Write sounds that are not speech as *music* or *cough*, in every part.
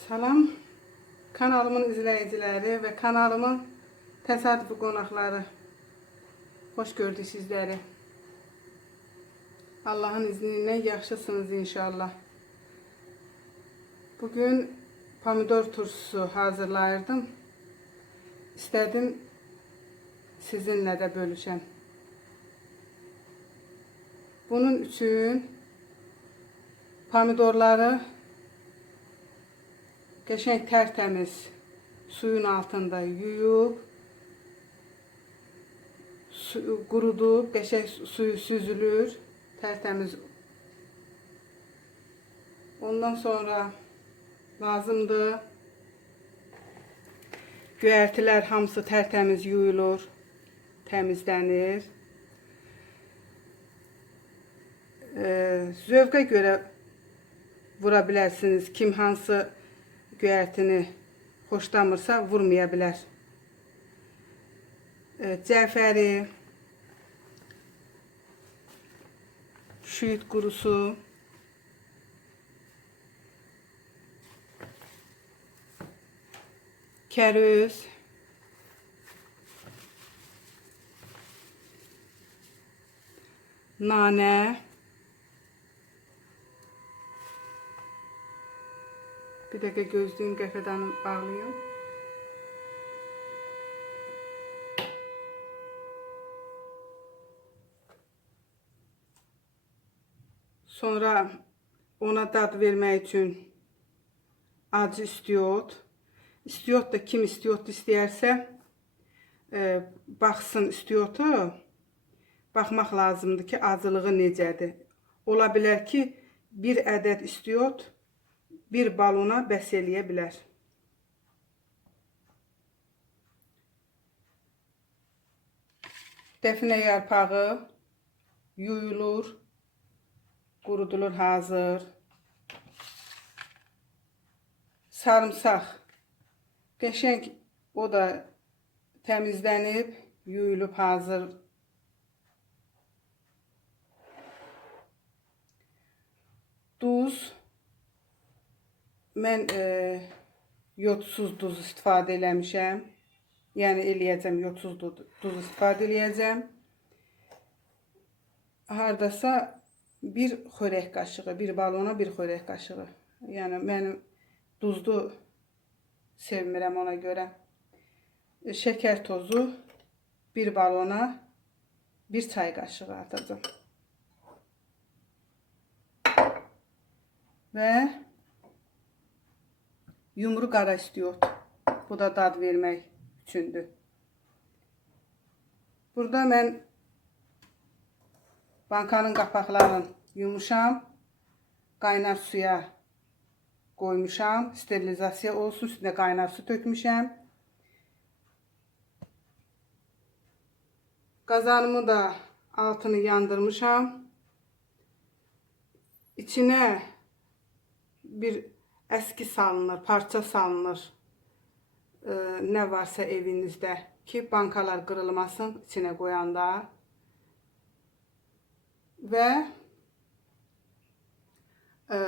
Salam kanalımın izləyiciləri və kanalımın təsadüfi qonaqları. Xoş gördük sizləri. Allahın izni ilə yaxşısınız inşallah. Bugün pomidor turşusu hazırlayırdım. İstədim sizinlə də bölüşəm. Bunun üçün pomidorları Qəşəng tərtəmiz suyun altında yuyub su, qurudub, qəşəng suyu süzülür, tərtəmiz. Ondan sonra lazımdır göyərtilər hamısı tərtəmiz yuyulur, təmizlənir. Ee, zövqə görə vura bilərsiniz. Kim hansı göyərtini xoşlamırsa vurmaya bilər. Cəfəri, şüyüt qurusu, kərüz, nanə, Bir dakika gözlüğüm qəfədanı bağlayayım. Sonra ona dad vermək üçün acı istiyot. İstiyot da kim istiyot istəyərsə e, baxsın istiyotu. Baxmaq lazımdır ki, acılığı necədir. Ola bilər ki, bir ədəd istiyot bir balona bəs eləyə bilər. Dəfinə yarpağı yuyulur, qurudulur hazır. Sarımsaq qəşəng o da təmizlənib, yuyulub hazır. Duz Mən e, yodsuz duz istifadə eləmişəm. Yəni eləyəcəm yodsuz duz, istifadə eləyəcəm. Hardasa bir xörək qaşığı, bir balona bir xörək qaşığı. Yəni mənim duzlu sevmirəm ona görə. E, şəkər tozu bir balona bir çay qaşığı atacağım. Və Yumru qara istiyot. Bu da dad vermək üçündür. Burada mən bankanın qapaqlarını yumuşam. Qaynar suya qoymuşam. Sterilizasiya olsun. Üstünə qaynar su tökmüşəm. Qazanımı da altını yandırmışam. İçinə bir əski salınır, parça salınır. E, nə varsa evinizdə ki, bankalar qırılmasın içinə qoyanda. Və e,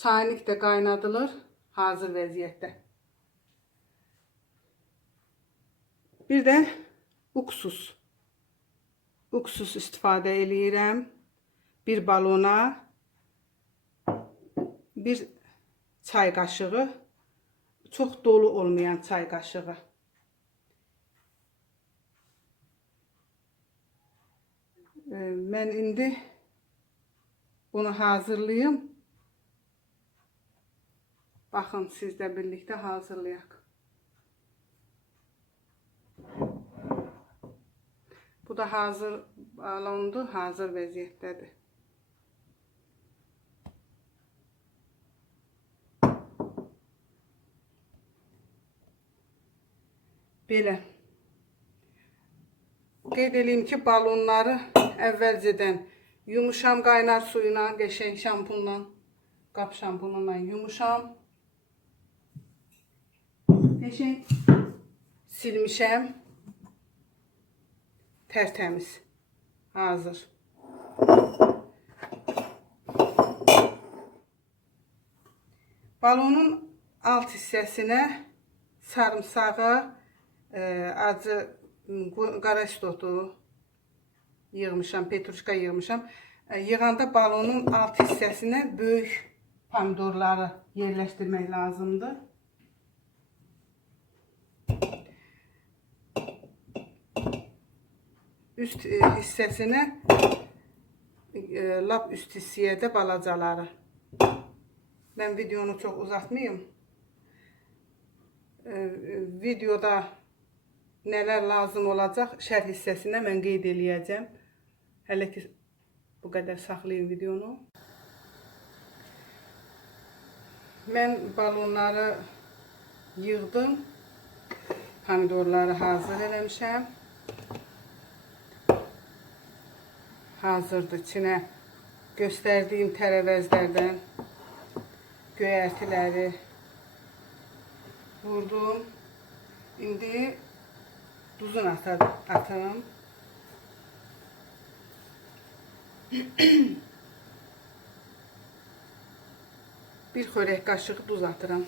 çaynik də qaynadılır hazır vəziyyətdə. Bir də uksus. Uksus istifadə eləyirəm. Bir balona bir çay kaşığı çok dolu olmayan çay kaşığı Ben indi bunu hazırlayayım. Bakın sizle birlikte hazırlayak. Bu da hazır alındı, hazır vəziyyətdədir. Belə. Qeyd edeyim ki, balonları əvvəlcədən yumuşam qaynar suyuna, qəşəng şampunla, qap şampunla yumuşam. Qəşəng silmişəm. Tərtəmiz. Hazır. Balonun alt hissəsinə sarımsağı, e, acı m, qara istotu yığmışam, petruşka yığmışam. E, yığanda balonun alt hissəsinə böyük pomidorları yerləşdirmək lazımdır. Üst e, hissəsinə e, lap üst hissəyə də balacaları. Mən videonu çox uzatmayım. E, videoda nələr lazım olacaq şərh hissəsinə mən qeyd eləyəcəm. Hələ ki bu qədər saxlayın videonu. Mən balonları yığdım. Pomidorları hazır eləmişəm. Hazırdır içinə göstərdiyim tərəvəzlərdən göyərtiləri vurdum. İndi duzun atar, atarım. *clears throat* Bir xörək qaşığı duz atıram.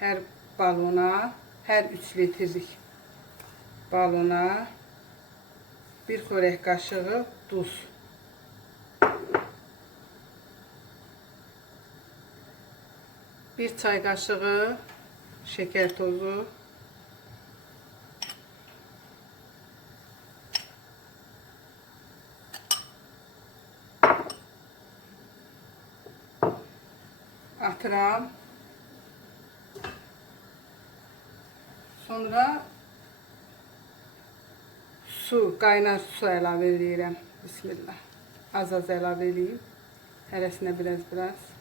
Hər balona, hər 3 litrlik balona bir xörək qaşığı duz. Bir çay qaşığı şeker tozu. Atıram. Sonra su, qaynar su əlavə edirəm. Bismillah. Az-az əlavə edeyim. Hərəsinə biraz-biraz.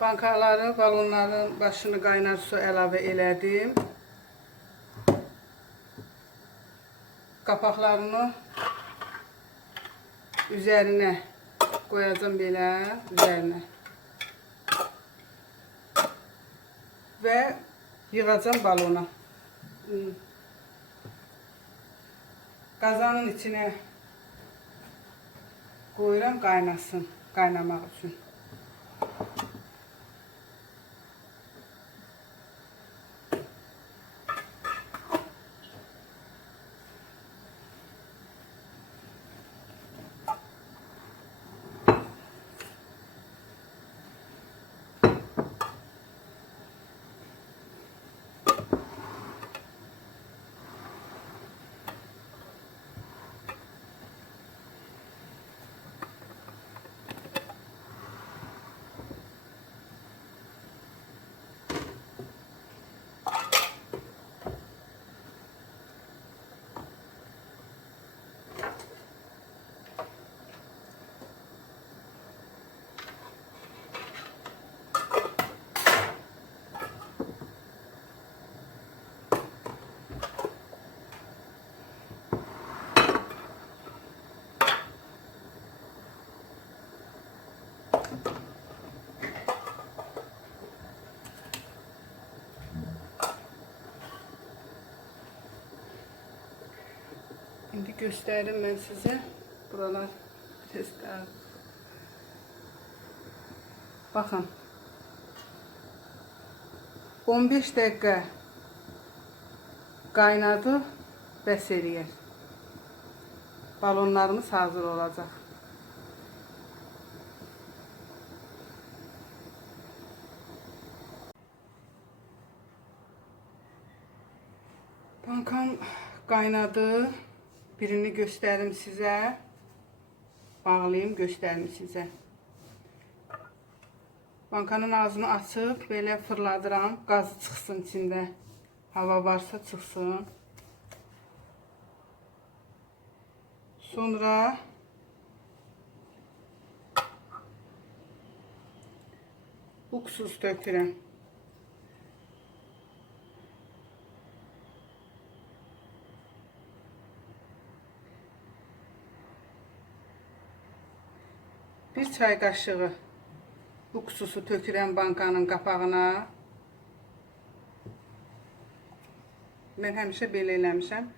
Bankaları, balonların başını qaynar su əlavə elədim. Qapaqlarını üzərinə qoyacağım belə, üzərinə. Və yığacağım balona. Qazanın içinə qoyuram qaynasın, qaynamaq üçün. Şimdi göstereyim ben size. Buralar testler. Bakın. 15 dakika kaynadı bəs eləyər. Balonlarımız hazır olacaq. Kaynadı. Birini gösterim size. Bağlayayım gösterim size. Bankanın ağzını açıb belə fırladıram. Qazı çıxsın içində. Hava varsa çıxsın. Sonra uksus tökürəm. Bir çay qaşığı uksusu tökürəm bankanın qapağına. Mən həmişə belə eləmişəm.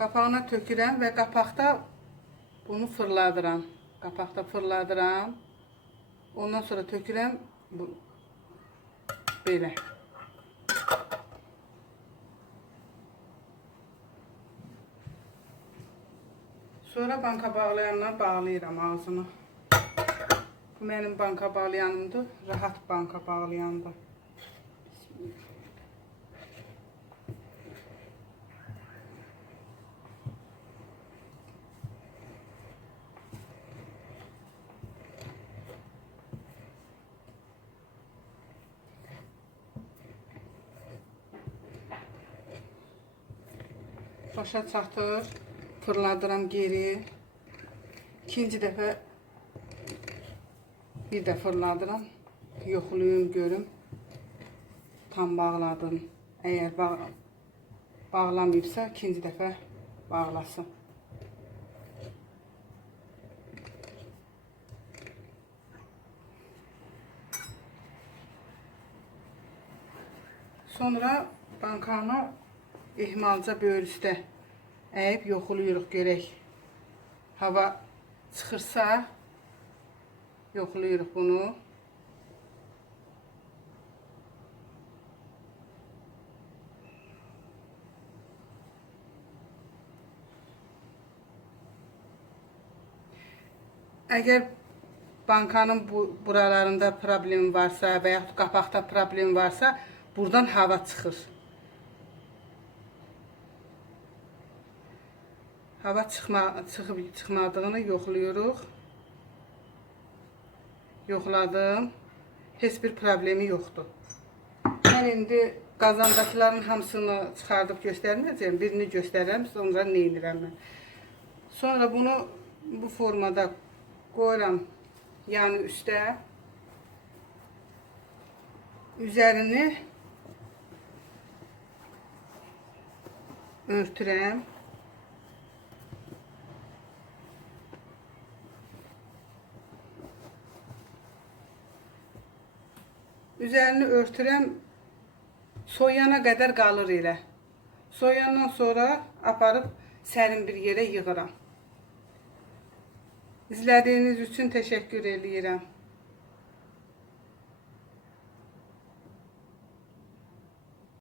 Qapağına tökürəm və qapaqda bunu fırladıram. Qapaqda fırladıram. Ondan sonra tökürəm bu belə. Sonra banka bağlayanlar bağlayıram ağzını. Bu mənim banka bağlayanımdır. Rahat banka bağlayandır. Başa çatır. Fırladıram geri. İkinci dəfə bir də fırladıram. Yoxlayım görüm. Tam bağladım. Əgər bağ bağlamayıbsa ikinci dəfə bağlasın. Sonra bankanı ehmalca böyrüstə əyib yoxlayırıq görək. Hava çıxırsa yoxlayırıq bunu. Əgər bankanın bu buralarında problem varsa və yaxud qapaqda problem varsa, buradan hava çıxır. Hava çıxma çıxıb çıxmadığını yoxlayırıq. Yoxladım. Heç bir problemi yoxdur. Mən indi qazandakıların hamısını çıxardıb göstərməyəcəm. Birini göstərərəm, sonra nə edirəm mən. Sonra bunu bu formada qoyuram yanı üstə. Üzərini örtürəm. Üzerini örtürəm. Soyana qədər qalır elə. Soyandan sonra aparıb sərin bir yerə yığıram. İzlədiyiniz üçün təşəkkür eləyirəm.